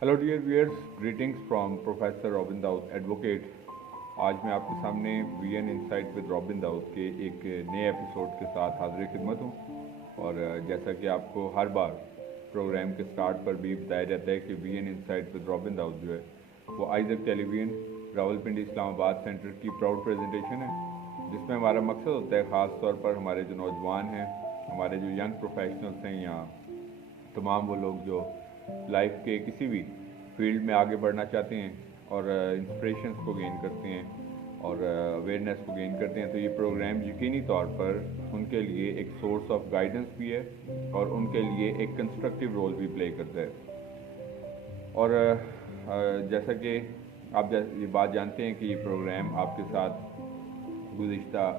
Hello dear viewers, greetings from professor Robin Dawood advocate. आज मैं आपके सामने vision insight with Robin Dawood के एक नए एपिसोड के साथ हाजिर खिदमत हूँ। और जैसा कि आपको हर बार प्रोग्राम के स्टार्ट पर भी बताया जाता है कि vision insight with Robin Dawood जो है वो Isaac television Rawalpindi Islamabad centre की प्राउड प्रेजेंटेशन है, जिसमें हमारा मकसद होता है ख़ास तौर पर हमारे जो नौजवान हैं, हमारे जो यंग प्रोफेशनल्स हैं या तमाम वो लोग जो लाइफ के किसी भी फील्ड में आगे बढ़ना चाहते हैं और इंस्पिरेशंस को गेन करते हैं और अवेयरनेस को गेन करते हैं, तो ये प्रोग्राम यकीनी तौर पर उनके लिए एक सोर्स ऑफ गाइडेंस भी है और उनके लिए एक कंस्ट्रक्टिव रोल भी प्ले करता है। और जैसा कि आप ये बात जानते हैं कि ये प्रोग्राम आपके साथ गुज़िश्ता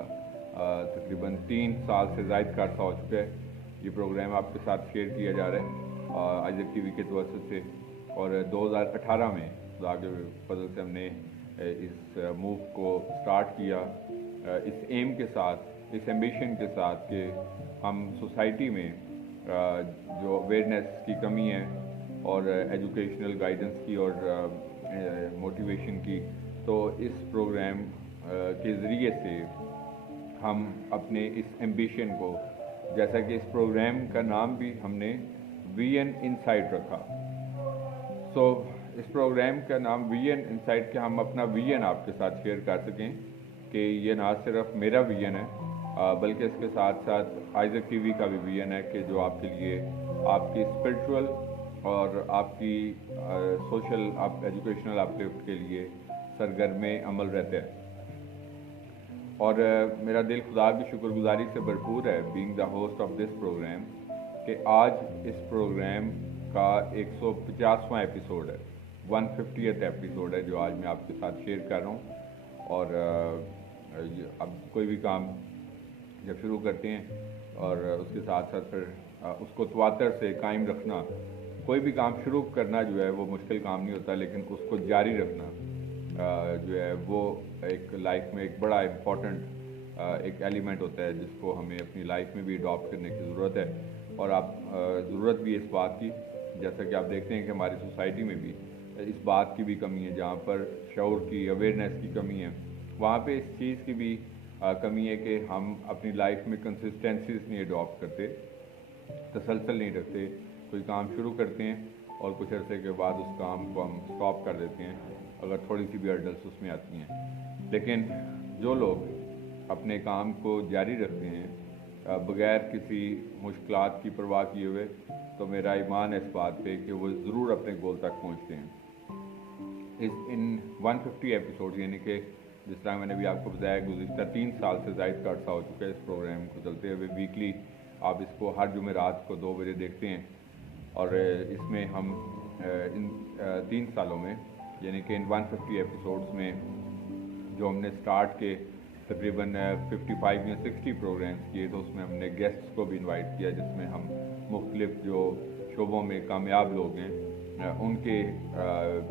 तकरीबन 3 साल से ज़ायद का अर्सा हो चुका है। ये प्रोग्राम आपके साथ शेयर किया जा रहा है आइजक टीवी के तवज्जुह से, और 2018 में खुदा के फजल से हमने इस मूव को स्टार्ट किया इस एम के साथ, इस एम्बिशन के साथ कि हम सोसाइटी में जो अवेयरनेस की कमी है और एजुकेशनल गाइडेंस की और मोटिवेशन की, तो इस प्रोग्राम के ज़रिए से हम अपने इस एम्बिशन को, जैसा कि इस प्रोग्राम का नाम भी हमने वीएन इनसाइट रखा, इस प्रोग्राम का नाम वीएन इनसाइट, कि हम अपना वीएन आपके साथ शेयर कर सकें कि ये ना सिर्फ मेरा वीएन है बल्कि इसके साथ साथ आइजक टीवी का भी वीएन है कि जो आपके लिए आपकी स्पिरिचुअल और आपकी सोशल एजुकेशनल अपलिफ्ट के लिए सरगर्म अमल रहते हैं। और मेरा दिल खुदा की शुक्रगुजारी से भरपूर है being the host of this programme कि आज इस प्रोग्राम का 150वां एपिसोड है, 150th एपिसोड है जो आज मैं आपके साथ शेयर कर रहा हूँ। और अब कोई भी काम जब शुरू करते हैं और उसके साथ साथ फिर उसको तवातर से कायम रखना, कोई भी काम शुरू करना जो है वो मुश्किल काम नहीं होता, लेकिन उसको जारी रखना जो है वो एक लाइफ में एक बड़ा इम्पॉर्टेंट एक एलिमेंट होता है जिसको हमें अपनी लाइफ में भी अडॉप्ट करने की ज़रूरत है। और आप ज़रूरत भी इस बात की, जैसा कि आप देखते हैं कि हमारी सोसाइटी में भी इस बात की भी कमी है, जहाँ पर शऊर की, अवेयरनेस की कमी है, वहाँ पे इस चीज़ की भी कमी है कि हम अपनी लाइफ में कंसिस्टेंसीज नहीं अडॉप्ट करते, तसलसल नहीं रखते। कोई काम शुरू करते हैं और कुछ अरसे के बाद उस काम को हम स्टॉप कर देते हैं अगर थोड़ी सी भी हर्डल्स उसमें आती हैं। लेकिन जो लोग अपने काम को जारी रखते हैं बग़ैर किसी मुश्किलात की परवाह किए हुए, तो मेरा ईमान है इस बात पे कि वो ज़रूर अपने गोल तक पहुंचते हैं। इन 150 एपिसोड, यानी कि जिस तरह मैंने भी आपको बताया, गुज़िश्ता 3 साल से ज़ायद का अर्सा हो चुका है इस प्रोग्राम को चलते हुए। वीकली आप इसको हर जुमेरात को 2 बजे देखते हैं और इसमें हम इन 3 सालों में, यानी कि इन 150 एपिसोड्स में जो हमने स्टार्ट के तकरीबन 55 या 60 प्रोग्राम्स किए, तो उसमें हमने गेस्ट्स को भी इनवाइट किया, जिसमें हम मुख्तलिफ जो शोबों में कामयाब लोग हैं उनके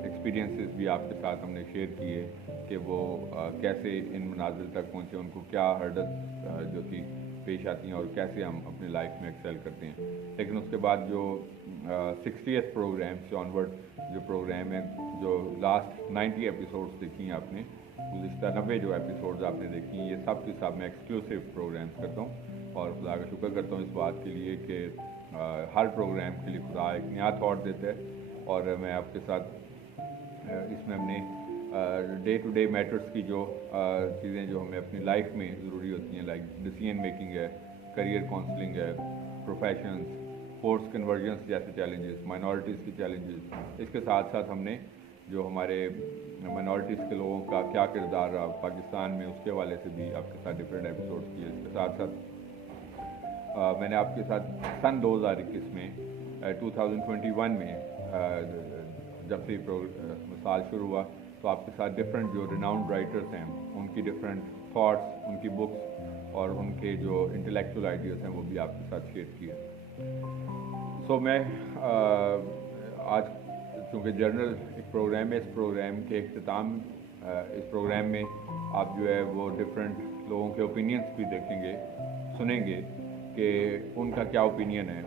एक्सपीरियंसेस भी आपके साथ हमने शेयर किए कि वो कैसे इन मनाजिल तक पहुँचे, उनको क्या हर्डल्स जो थी पेश आती हैं और कैसे हम अपनी लाइफ में एक्सेल करते हैं। लेकिन उसके बाद जो 60th प्रोग्राम से ऑनवर्ड जो प्रोग्राम है, जो लास्ट 90 एपिसोड्स देखी हैं आपने, गुज़िश्ता 90 जो एपिसोड्स आपने देखी, ये सब के सब मैं एक्सक्लूसिव प्रोग्राम्स करता हूँ और खुदा का शुक्र करता हूँ इस बात के लिए कि हर प्रोग्राम के लिए खुदा एक नया थॉट देता है। और मैं आपके साथ इसमें हमने डे टू डे मैटर्स की जो चीज़ें जो हमें अपनी लाइफ में ज़रूरी होती हैं, लाइक डिसीजन मेकिंग है, करियर काउंसलिंग है, प्रोफेशंस, फोर्स कन्वर्जन्स जैसे चैलेंजेस, माइनॉरिटीज़ की चैलेंजेस, इसके साथ साथ हमने जो हमारे माइनॉरिटीज़ के लोगों का क्या किरदार रहा पाकिस्तान में, उसके हवाले से भी आपके साथ डिफरेंट एपिसोड्स किए। इसके साथ साथ मैंने आपके साथ सन 2021 में 2021 में जब से साल शुरू हुआ, तो आपके साथ डिफरेंट जो रिनाउंड राइटर्स हैं उनकी डिफरेंट थॉट्स, उनकी बुक्स और उनके जो इंटेलेक्चुअल आइडियाज़ हैं वो भी आपके साथ शेयर किए। मैं आज चूँकि जर्नल एक प्रोग्राम है, इस प्रोग्राम के इख्तिताम इस प्रोग्राम में आप जो है वो डिफरेंट लोगों के ओपिनियंस भी देखेंगे, सुनेंगे कि उनका क्या ओपिनियन है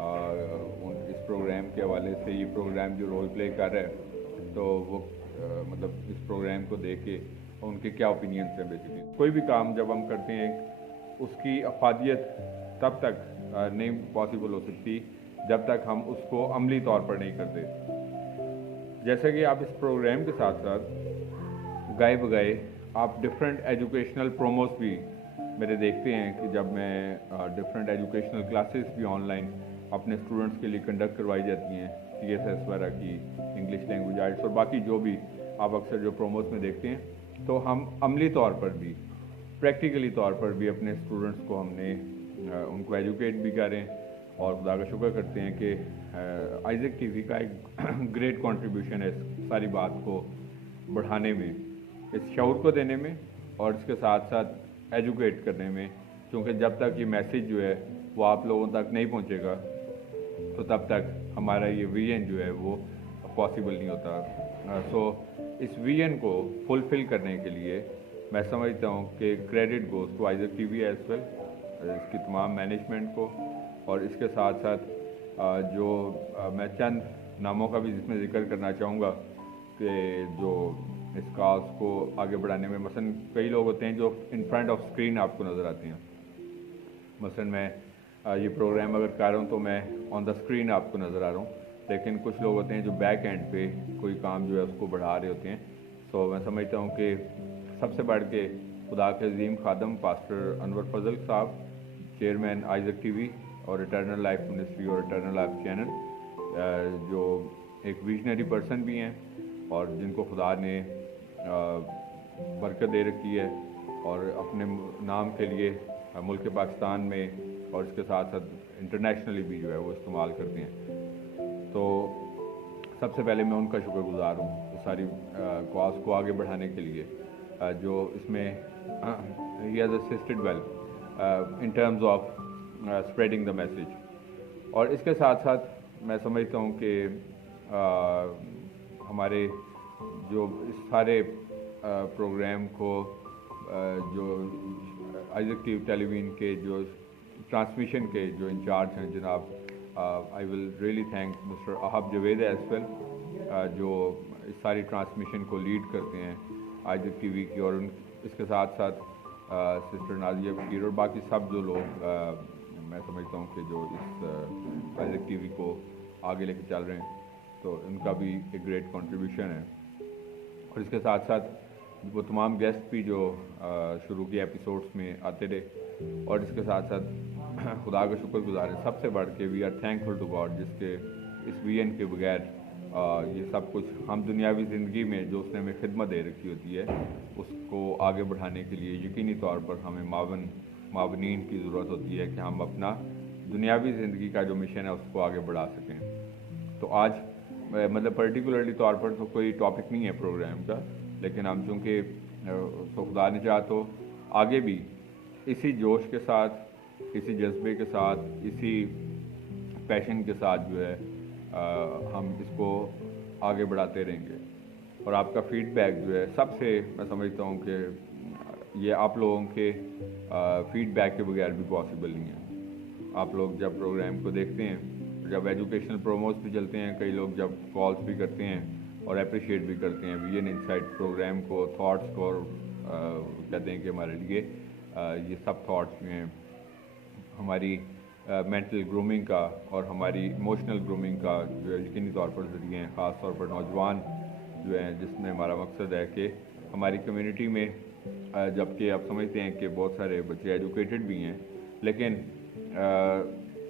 इस प्रोग्राम के हवाले से ये प्रोग्राम जो रोल प्ले कर रहा है तो वो मतलब इस प्रोग्राम को देख के उनके क्या ओपिनियंस हैं। बेसिकली कोई भी काम जब हम करते हैं उसकी अफादियत तब तक नहीं पॉसिबल हो सकती जब तक हम उसको अमली तौर पर नहीं करते। जैसे कि आप इस प्रोग्राम के साथ साथ गाए बगाए आप डिफरेंट एजुकेशनल प्रोमोस भी मेरे देखते हैं कि जब मैं डिफरेंट एजुकेशनल क्लासेस भी ऑनलाइन अपने स्टूडेंट्स के लिए कंडक्ट करवाई जाती हैं, CSS वगैरह की, इंग्लिश लैंग्वेज आर्ट्स और बाकी जो भी आप अक्सर जो प्रोमोस में देखते हैं, तो हम अमली तौर पर भी प्रैक्टिकली तौर पर भी अपने स्टूडेंट्स को हमने उनको एजुकेट भी करें और खुदा का शुक्र करते हैं कि आइजक TV का एक ग्रेट कंट्रीब्यूशन है इस सारी बात को बढ़ाने में, इस शऊर को देने में और इसके साथ साथ एजुकेट करने में, क्योंकि जब तक ये मैसेज जो है वो आप लोगों तक नहीं पहुंचेगा तो तब तक हमारा ये विजन जो है वो पॉसिबल नहीं होता। सो इस विजन को फुलफ़िल करने के लिए मैं समझता हूँ कि credit goes to Isaac TV as well, इसकी तमाम मैनेजमेंट को, और इसके साथ साथ जो मैं चंद नामों का भी जिसमें ज़िक्र करना चाहूँगा कि जो इस काज को आगे बढ़ाने में मसलन कई लोग होते हैं जो इन फ्रंट ऑफ स्क्रीन आपको नज़र आते हैं। मसलन मैं ये प्रोग्राम अगर कर रहा हूँ तो मैं ऑन द स्क्रीन आपको नज़र आ रहा हूँ, लेकिन कुछ लोग होते हैं जो बैक एंड पे कोई काम जो है उसको बढ़ा रहे होते हैं। सो मैं समझता हूँ कि सबसे बढ़ के खुदा के अजीम खादम पास्टर अनवर फजल साहब, चेयरमैन आइजक TV और इटर्नल लाइफ मिनिस्ट्री और इटर्नल लाइफ चैनल, जो एक विजनरी पर्सन भी हैं और जिनको खुदा ने बरकत दे रखी है और अपने नाम के लिए मुल्क पाकिस्तान में और इसके साथ साथ इंटरनेशनली भी जो है वो इस्तेमाल करते हैं। तो सबसे पहले मैं उनका शुक्रगुजार हूँ इस सारी कॉज को आगे बढ़ाने के लिए, जो इसमें he has assisted well in terms of spreading the message. और इसके साथ साथ मैं समझता हूँ कि हमारे जो इस सारे प्रोग्राम को जो आइजक TV टेलीविजन के जो ट्रांसमिशन के जो इंचार्ज हैं जनाब, I will really thank mister Aqib Javed as well, जो इस सारी ट्रांसमिशन को लीड करते हैं आइजक TV की, और इसके साथ साथ सिस्टर नाजिया फकीर और बाकी सब जो लोग मैं समझता हूँ कि जो इस आइजक TV को आगे लेके चल रहे हैं, तो उनका भी एक ग्रेट कंट्रीब्यूशन है। और इसके साथ साथ वो तमाम गेस्ट भी जो शुरू के एपिसोड्स में आते रहे, और इसके साथ साथ खुदा का शुक्रगुजार है सबसे बढ़ के we are thankful to God, जिसके इस विजन के बगैर ये सब कुछ हम दुनियावी ज़िंदगी में जो उसने हमें खिदमत दे रखी होती है उसको आगे बढ़ाने के लिए यकीनी तौर पर हमें मावनीन की ज़रूरत होती है कि हम अपना दुनियावी ज़िंदगी का जो मिशन है उसको आगे बढ़ा सकें। तो आज मतलब पर्टिकुलरली तौर पर तो कोई टॉपिक नहीं है प्रोग्राम का, लेकिन हम चूँकि तो खुदा ने चाहा तो आगे भी इसी जोश के साथ, इसी जज्बे के साथ, इसी पैशन के साथ जो है हम इसको आगे बढ़ाते रहेंगे। और आपका फीडबैक जो है सबसे मैं समझता हूँ कि ये आप लोगों के फीडबैक के बगैर भी पॉसिबल नहीं है। आप लोग जब प्रोग्राम को देखते हैं, जब एजुकेशनल प्रोमोस भी चलते हैं, कई लोग जब कॉल्स भी करते हैं और अप्रिशिएट भी करते हैं विजन इनसाइट प्रोग्राम को, थॉट्स को, और कहते हैं कि हमारे लिए ये सब थॉट्स जो हैं हमारी मेंटल ग्रूमिंग का और हमारी इमोशनल ग्रूमिंग का जो है यकीनी तौर पर ज़रिए हैं, ख़ास तौर पर नौजवान जो हैं, जिसमें हमारा मकसद है कि हमारी कम्युनिटी में जबकि आप समझते हैं कि बहुत सारे बच्चे एजुकेटेड भी हैं, लेकिन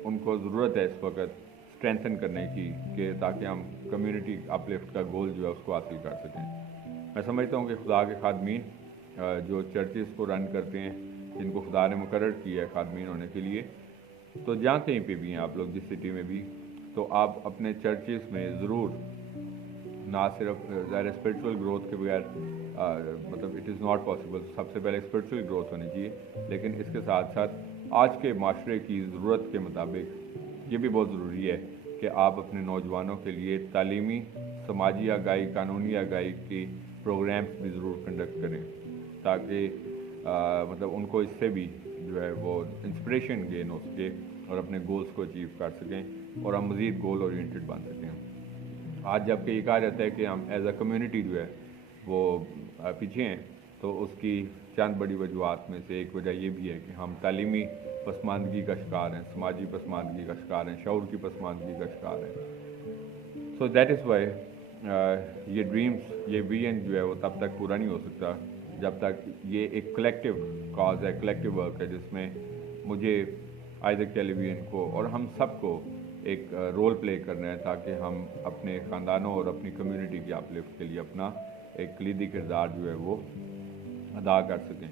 उनको ज़रूरत है इस वक्त स्ट्रेंथन करने की कि ताकि हम कम्युनिटी अपलिफ्ट का गोल जो है उसको हासिल कर सकें। मैं समझता हूँ कि खुदा के खादमीन जो चर्चेज़ को रन करते हैं, जिनको खुदा ने मुकर्रर किया है खादमीन होने के लिए, तो जहाँ कहीं पे भी हैं आप लोग, जिस सिटी में भी, तो आप अपने चर्चेज़ में ज़रूर ना सिर्फ ज़ाहिर स्पिरिचुअल ग्रोथ के बगैर मतलब इट इज़ नॉट पॉसिबल, सबसे पहले स्पिरिचुअल ग्रोथ होनी चाहिए, लेकिन इसके साथ साथ आज के माशरे की ज़रूरत के मुताबिक ये भी बहुत ज़रूरी है कि आप अपने नौजवानों के लिए तालीमी, समाजी आगाही, कानूनी आगाही के प्रोग्राम्स भी ज़रूर कंडक्ट करें, ताकि मतलब उनको इससे भी जो है वो इंस्पिरेशन गेन हो सके और अपने गोल्स को अचीव कर सकें और हम मज़ीद गोल ओरिएंटेड बन सकें। आज जबकि ये कहा जाता है कि हम एज अ कम्युनिटी जो है वो पीछे हैं, तो उसकी चंद बड़ी वजूहत में से एक वजह ये भी है कि हम तालीमी पसमानदगी का शिकार हैं, समाजी पसमानदगी का शिकार हैं, शऊर की पसमानदगी का शिकार हैं। सो दैट इज़ वाई ये ड्रीम्स, ये विजन जो है वो तब तक पूरा नहीं हो सकता जब तक ये एक कलेक्टिव कॉज है, कलेक्टिव वर्क है, जिसमें मुझे आइज़ैक टेलीविज़न को और हम सबको एक रोल प्ले करना है ताकि हम अपने ख़ानदानों और अपनी कम्युनिटी की अपलिफ्ट के लिए अपना एक कलीदी किरदार जो है वो अदा कर सकें।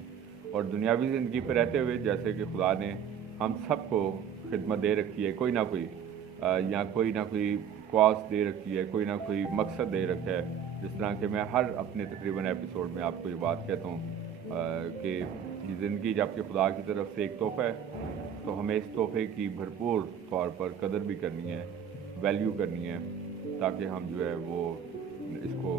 और दुनियावी ज़िंदगी पर रहते हुए जैसे कि खुदा ने हम सबको खिदमत दे रखी है, कोई ना कोई या कोई ना कोई कॉज दे रखी है, कोई ना कोई मकसद दे रखा है। जिस तरह कि मैं हर अपने तकरीबन एपिसोड में आपको ये बात कहता हूँ कि ज़िंदगी जबकि खुदा की तरफ से एक तोहफ़ा है, तो हमें इस तोहफे की भरपूर तौर पर कदर भी करनी है, वैल्यू करनी है, ताकि हम जो है वो इसको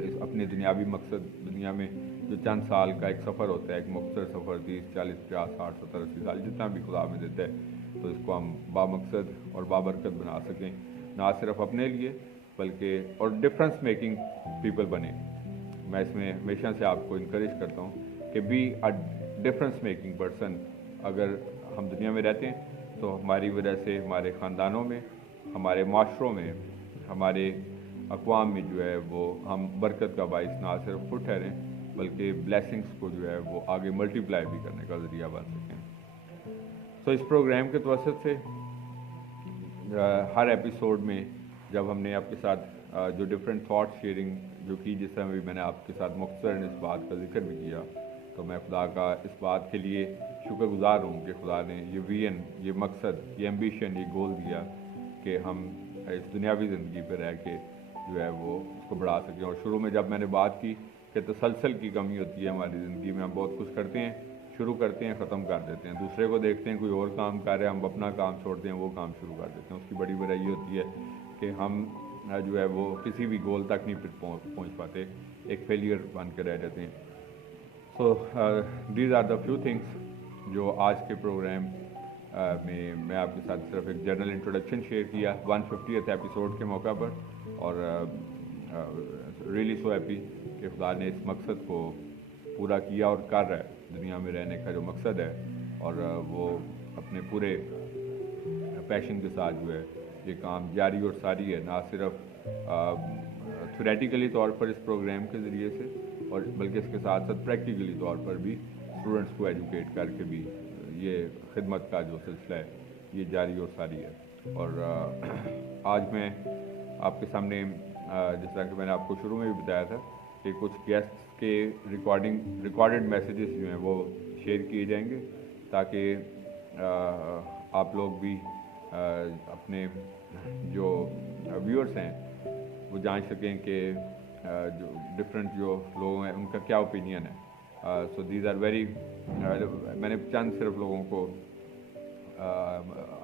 इस अपने दुनियावी मकसद, दुनिया में जो चंद साल का एक सफ़र होता है, एक मुख्तर सफ़र 30, 40, 50, 60, 70, 80 साल जितना भी खुदा में देता है, तो इसको हम बामकसद और बाबरकत बना सकें, ना सिर्फ अपने लिए बल्कि और डिफरेंस मेकिंग पीपल बने। मैं इसमें हमेशा से आपको इनकरेज करता हूँ कि be a difference making person. अगर हम दुनिया में रहते हैं तो हमारी वजह से हमारे ख़ानदानों में, हमारे माशरों में, हमारे अक़वाम में जो है वो हम बरकत का बाइस ना सिर्फ खुद ठहरें बल्कि ब्लेसिंग्स को जो है वो आगे मल्टीप्लाई भी करने का ज़रिया बन सकें। तो इस प्रोग्राम के तवसत से हर एपिसोड में जब हमने आपके साथ जो डिफरेंट थॉट शेयरिंग जो की, जिस तरह भी मैंने आपके साथ मुख्तसरन इस बात का जिक्र भी किया, तो मैं खुदा का इस बात के लिए शुक्रगुजार हूँ कि खुदा ने ये विजन, ये मकसद, ये एम्बिशन, ये गोल दिया कि हम इस दुनियावी ज़िंदगी पर रह के जो है वो उसको बढ़ा सकें। और शुरू में जब मैंने बात की कि तसलसल की कमी होती है हमारी ज़िंदगी में, हम बहुत कुछ करते हैं, शुरू करते हैं, ख़त्म कर देते हैं, दूसरे को देखते हैं कोई और काम कर रहे हैं, हम अपना काम छोड़ते हैं, वो काम शुरू कर देते हैं। उसकी बड़ी वजह ये होती है कि हम जो है वो किसी भी गोल तक नहीं पहुंच पाते, एक फेलियर बन के रह जाते हैं। So these are the few things जो आज के प्रोग्राम में मैं आपके साथ सिर्फ एक जनरल इंट्रोडक्शन शेयर किया 150th एपिसोड के मौका पर, और रियली सो हैप्पी कि खुदा ने इस मकसद को पूरा किया और कर रहा है। दुनिया में रहने का जो मकसद है और वो अपने पूरे पैशन के साथ जो है ये काम जारी और सारी है, ना सिर्फ थ्योरेटिकली तौर पर इस प्रोग्राम के ज़रिए से और बल्कि इसके साथ साथ प्रैक्टिकली तौर पर भी स्टूडेंट्स को एजुकेट करके भी ये खिदमत का जो सिलसिला है ये जारी और सारी है। और आज मैं आपके सामने जिस तरह कि मैंने आपको शुरू में भी बताया था कि कुछ गेस्ट्स के रिकॉर्डेड मैसेजेस जो हैं वो शेयर किए जाएंगे ताकि आप लोग भी अपने जो व्यूअर्स हैं वो जान सकें कि जो डिफरेंट जो लोग हैं उनका क्या ओपिनियन है। सो दीज आर वेरी, मैंने चंद सिर्फ लोगों को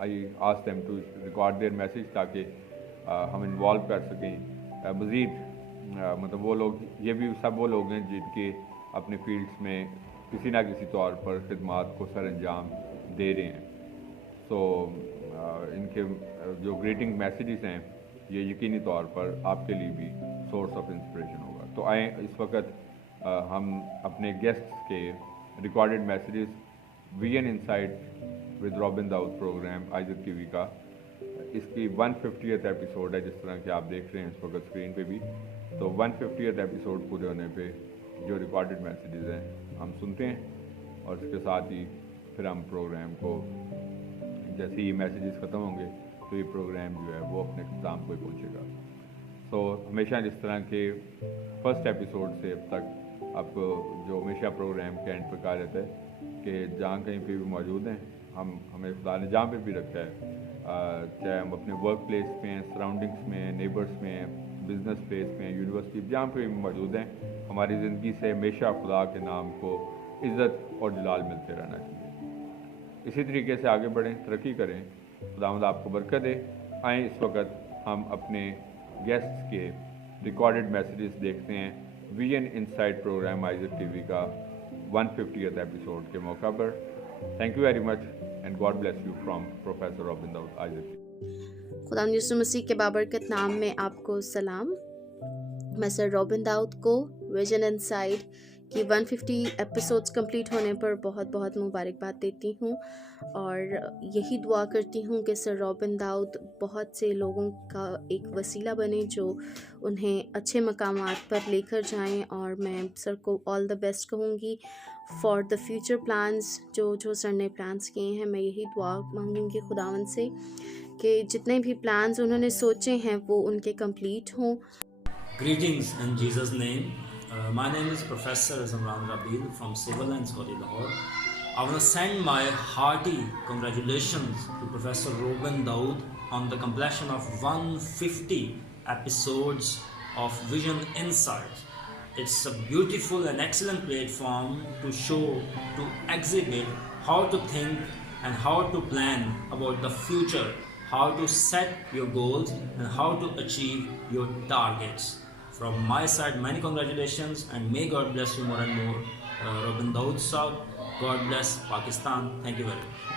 I ask them to record their message ताकि हम इन्वॉल्व कर सकें मज़ीद। मतलब वो लोग, ये भी सब वो लोग हैं जिनके अपने फील्ड्स में किसी ना किसी तौर पर खिदमात को सर अंजाम दे रहे हैं। सो इनके जो ग्रीटिंग मैसेजेस हैं ये यकीनी तौर पर आपके लिए भी सोर्स ऑफ इंस्पिरेशन होगा। तो आए इस वक्त हम अपने गेस्ट्स के recorded messages vision insight with Robin Dawood programme Isaac TV का, इसकी 150th एपिसोड है, जिस तरह कि आप देख रहे हैं इस वक्त स्क्रीन पे भी। तो 150th एपिसोड पूरे होने पे जो रिकॉर्डेड मैसेजेस हैं हम सुनते हैं और इसके साथ ही फिर हम प्रोग्राम को, जैसे ही मैसेजेस ख़त्म होंगे तो ये प्रोग्राम जो है वो अपने इख्तिताम को ही पहुँचेगा। तो हमेशा जिस तरह के फर्स्ट एपिसोड से अब तक आपको जो हमेशा प्रोग्राम के एंड पर कहा जाता है कि जहाँ कहीं पे भी मौजूद हैं, हमें खुदा ने जहाँ पे भी रखा है, चाहे हम अपने वर्क प्लेस में हैं, सराउंडिंग्स में, नेबर्स में, बिज़नेस प्लेस में, यूनिवर्सिटी, जहाँ पे भी मौजूद हैं, हमारी ज़िंदगी से हमेशा खुदा के नाम को इज़्ज़त और जलाल मिलते रहना चाहिए। इसी तरीके से आगे बढ़ें, तरक्की करें, खुदावंद आपको बरकत दे। आएँ इस वक्त हम अपने गेस्ट्स के रिकॉर्डेड मैसेजेस देखते हैं vision insight program Isaac TV का 150th ایپیسوڈ کے موقع پر. Thank you very much and God bless you from professor Robin Dawood Isaac. خدا یسوع مسیح کے بابرکت نام میں آپ کو سلام. میں سر روبن داؤد کو ویژن انسائیڈ کی 150 ایپیسوڈز کمپلیٹ ہونے پر بہت بہت مبارکباد دیتی ہوں اور یہی دعا کرتی ہوں کہ سر روبن داؤد بہت سے لوگوں کا ایک وسیلہ بنے جو انہیں اچھے مقامات پر لے کر جائیں. اور میں سر کو آل دا بیسٹ کہوں گی فار دا فیوچر پلانس. جو سر نے پلانس کیے ہیں میں یہی دعا مانگوں گی خداوند سے کہ جتنے بھی پلانز انہوں نے سوچے ہیں وہ ان کے کمپلیٹ ہوں. Greetings in Jesus' name. My name is Professor Zamran Rabil from Civil Lines College, Lahore. I want to send my hearty congratulations to Professor Robin Daoud on the completion of 150 episodes of Vision Insights. It's a beautiful and excellent platform to show, to exhibit how to think and how to plan about the future, how to set your goals and how to achieve your targets. From my side, many congratulations and may God bless you more and more. Robin Daoud Saab, God bless Pakistan. Thank you very much.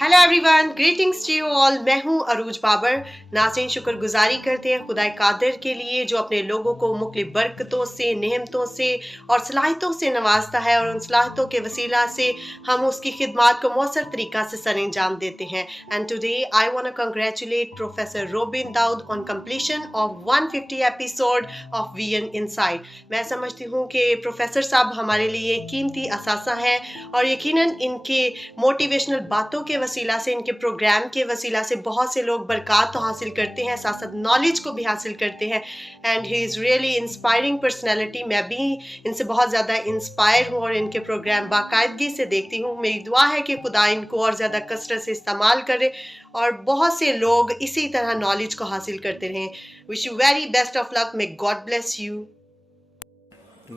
Hello everyone, greetings to you all. میں ہوں عروج بابر. ناظرین، شکر گزاری کرتے ہیں خدائے قادر کے لیے جو اپنے لوگوں کو مختلف برکتوں سے، نعمتوں سے اور صلاحیتوں سے نوازتا ہے، اور ان صلاحیتوں کے وسیلہ سے ہم اس کی خدمات کو مؤثر طریقہ سے سر انجام دیتے ہیں. And today I want to congratulate professor Robin Dawood on completion of 150 episode of vision insight. میں سمجھتی ہوں کہ پروفیسر صاحب ہمارے لیے قیمتی اثاثہ ہیں اور یقیناً ان کے موٹیویشنل باتوں کے وسیلہ سے، ان کے پروگرام کے وسیلہ سے بہت سے لوگ برکات تو حاصل کرتے ہیں، ساتھ ساتھ نالج کو بھی حاصل کرتے ہیں. And he is really inspiring personality. میں بھی ان سے بہت زیادہ انسپائر ہوں اور ان کے پروگرام باقاعدگی سے دیکھتی ہوں. میری دعا ہے کہ خدا ان کو اور زیادہ کثرت سے استعمال کرے اور بہت سے لوگ اسی طرح نالج کو حاصل کرتے رہیں. Wish you very best of luck. May God bless you.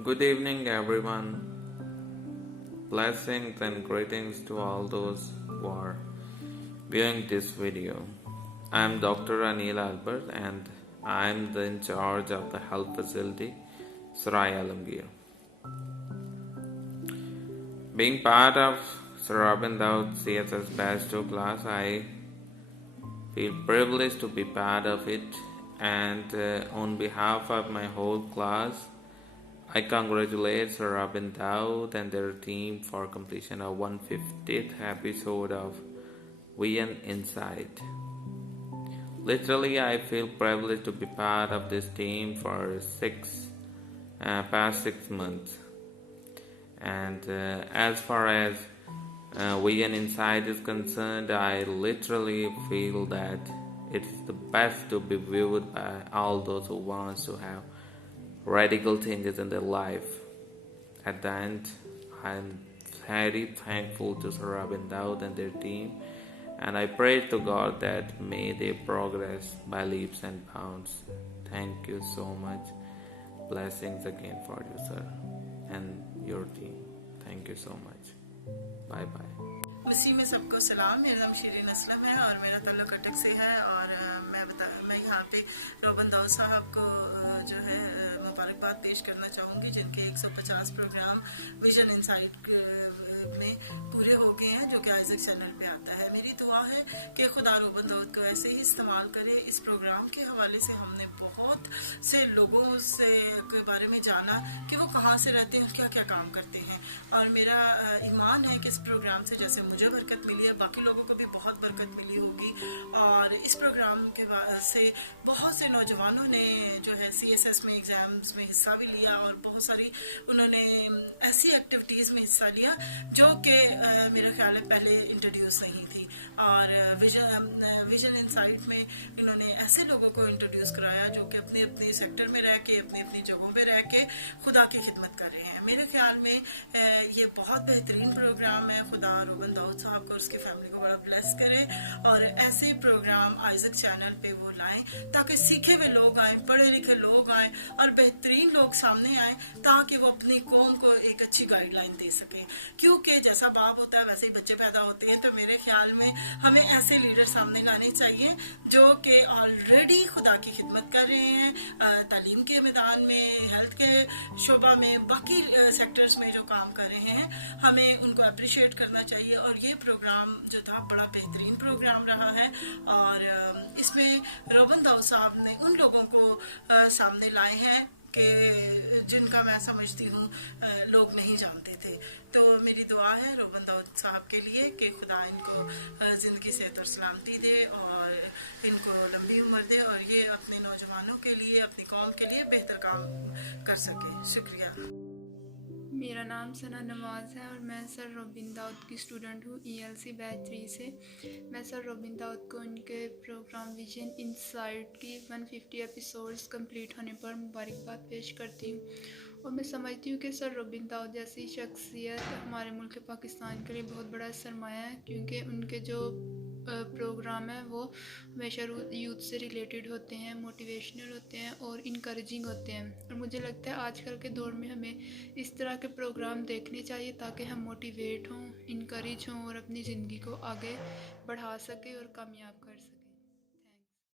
Good evening, everyone. Blessings and greetings to all those who are viewing this video. I am Dr. Anil Albert and I am in charge of the health facility, Sarai Alamgir. Being part of Sir Robin Daoud CSS Batch 2 class, I feel privileged to be part of it, and on behalf of my whole class, I congratulate Sir Robin Daoud and their team for completion of 150th episode of Vision Insight. Literally, I feel privileged to be part of this team for past 6 months. And as far as Vision Insight is concerned, I literally feel that it's the best to be viewed by all those who want to have radical changes in their life. At the end, I'm very thankful to Sir Robin Daoud and their team, and I pray to God that may they progress by leaps and bounds. Thank you so much. Blessings again for you, sir, and your team. Thank you so much. Bye bye. مسیح میں سب کو سلام. میرا نام شیرین اسلم ہے اور میرا تعلق اٹک سے ہے. اور میں یہاں پہ روبن داؤد صاحب کو جو ہے مبارکباد پیش کرنا چاہوں گی، جن کے 150 پروگرام ویژن انسائٹ میں پورے ہو گئے ہیں، جو کہ آئزک چینل پہ آتا ہے. میری دعا ہے کہ خدا روبن داؤد کو ایسے ہی استعمال کرے. اس پروگرام کے حوالے سے ہم نے بہت سے لوگوں سے کے بارے میں جانا کہ وہ کہاں سے رہتے ہیں، کیا کیا کام کرتے ہیں. اور میرا ایمان ہے کہ اس پروگرام سے جیسے مجھے برکت ملی ہے، باقی لوگوں کو بھی بہت برکت ملی ہوگی. اور اس پروگرام کے سے بہت سے نوجوانوں نے جو ہے CSS میں ایگزامز میں حصہ بھی لیا اور بہت ساری انہوں نے ایسی ایکٹیویٹیز میں حصہ لیا جو کہ میرا خیال ہے پہلے انٹروڈیوس نہیں تھی. اور ویژن انسائٹ میں انہوں نے ایسے لوگوں کو انٹروڈیوس کرایا جو کہ اپنے اپنے سیکٹر میں رہ کے، اپنی اپنی جگہوں پہ رہ کے خدا کی خدمت کر رہے ہیں. میرے خیال میں یہ بہت بہترین پروگرام ہے. خدا روبن داؤد صاحب کو، اس کی فیملی کو بڑا بلیس کرے اور ایسے پروگرام آئزک چینل پہ وہ لائیں تاکہ سیکھے ہوئے لوگ آئیں، پڑھے لکھے لوگ آئیں اور بہترین لوگ سامنے آئیں تاکہ وہ اپنی قوم کو ایک اچھی گائیڈ لائن دے سکیں. کیونکہ جیسا باپ ہوتا ہے ویسے ہی بچے پیدا ہوتے ہیں. تو میرے خیال میں ہمیں ایسے لیڈر سامنے لانے چاہیے جو کہ آلریڈی خدا کی خدمت کر رہے रहे हैं तालीम के मैदान में, हेल्थ के शोबा में, बाकी सेक्टर्स में जो काम कर रहे हैं, हमें उनको अप्रिशिएट करना चाहिए। और ये प्रोग्राम जो था बड़ा बेहतरीन प्रोग्राम रहा है और इसमें रोबन दाऊद साहब ने उन लोगों को सामने लाए हैं कि जिनका मैं समझती हूँ लोग नहीं जानते थे। तो मेरी दुआ है रोबन दाऊद साहब के लिए कि खुदा इनको ज़िंदगी सेहत और सलामती दे और इनको लंबी उम्र दे और ये अपने नौजवानों के लिए, अपनी कौम के लिए बेहतर काम कर सके। शुक्रिया। मेरा नाम सना नवाज़ है और मैं सर रोबिन दाऊद की स्टूडेंट हूँ ELC बैच 3 से। मैं सर रोबिन दाऊद को उनके प्रोग्राम विजन इनसाइड की 150 एपिसोड्स कंप्लीट होने पर मुबारकबाद पेश करती हूँ और मैं समझती हूँ कि सर रोबिन दाऊद जैसी शख्सियत हमारे मुल्क पाकिस्तान के लिए बहुत बड़ा सरमाया है, क्योंकि उनके जो प्रोग्राम है वो हमेशा यूथ से रिलेटेड होते हैं, मोटिवेशनल होते हैं और इनकरेजिंग होते हैं। और मुझे लगता है आजकल के दौर में हमें इस तरह के प्रोग्राम देखने चाहिए ताकि हम मोटिवेट हों, इनकरेज हों और अपनी ज़िंदगी को आगे बढ़ा सकें और कामयाब कर सकें।